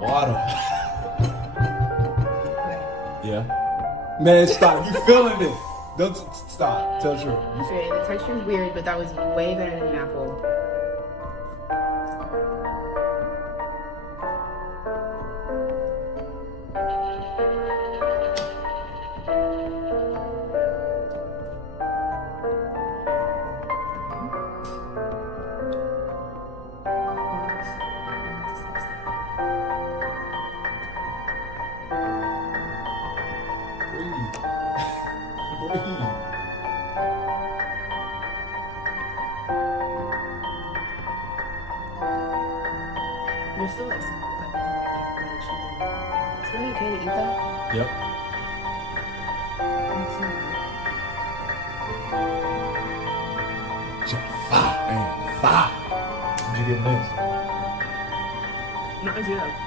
Water. Okay. Yeah. Man, stop. You feeling it. Don't stop. Tell the truth. Okay, the texture is weird, but that was way better than an apple. Breathe. Breathe. There's still like some like grilled chicken. It's really okay to eat that. Yep. Fire. Man, fire. Did you get next? Not zero.